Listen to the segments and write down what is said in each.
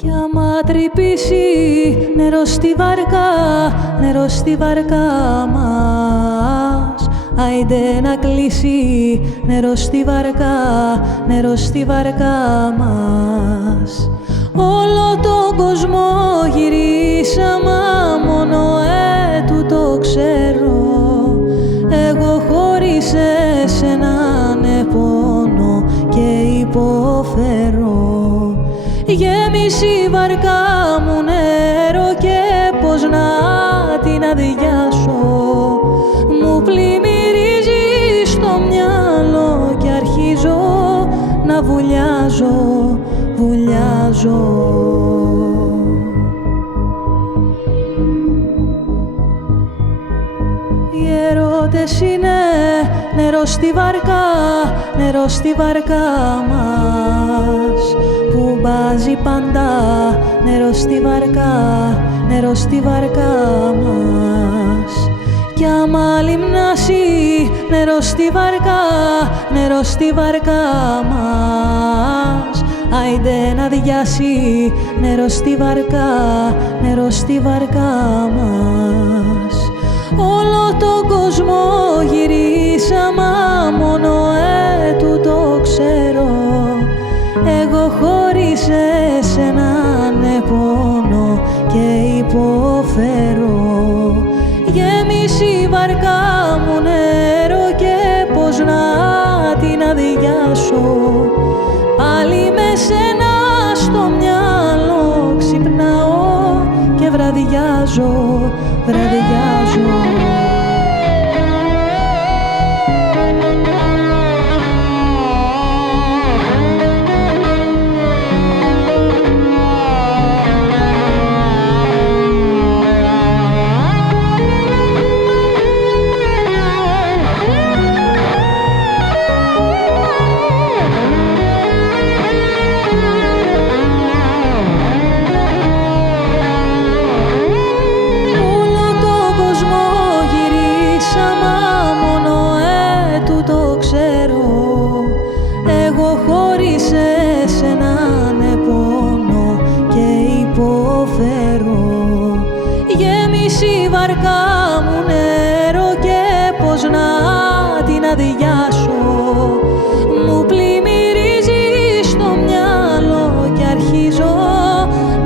Κι άμα τρυπήσει νερό στη βάρκα μας, άιντε να κλείσει νερό στη βάρκα μας. Όλο τον κόσμο γυρίσαμε, μόνο τούτο ξέρω. Εγώ χωρίς εσένα πόνο και υποφέρω. Γέμισε η βαρκά μου νερό και πώς να την αδειάσω. Μου πλημμυρίζει στο μυαλό και αρχίζω να βουλιάζω. Οι ερώτες είναι νερό στη βάρκα μας, που μπάζει πάντα νερό στη βάρκα μας. Κι άμα λιμνάσει νερό στη βάρκα μας, άιντε να διάσει νερό στη βάρκα μας. Όλο τον κόσμο γυρίσαμε, μόνο τούτο ξέρω. Εγώ χωρίς εσένα πόνο και υποφέρω. Γέμισε η βαρκά μου νερό και πώς να την αδειάσω. Πάλι με σένα στο μυαλό ξυπνάω και βραδιάζω. Γέμισε η βαρκά μου νερό και πώς να την αδειάσω. Μου πλημμυρίζει στο μυαλό και αρχίζω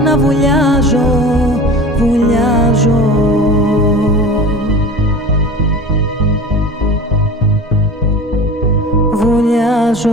να βουλιάζω. Βουλιάζω.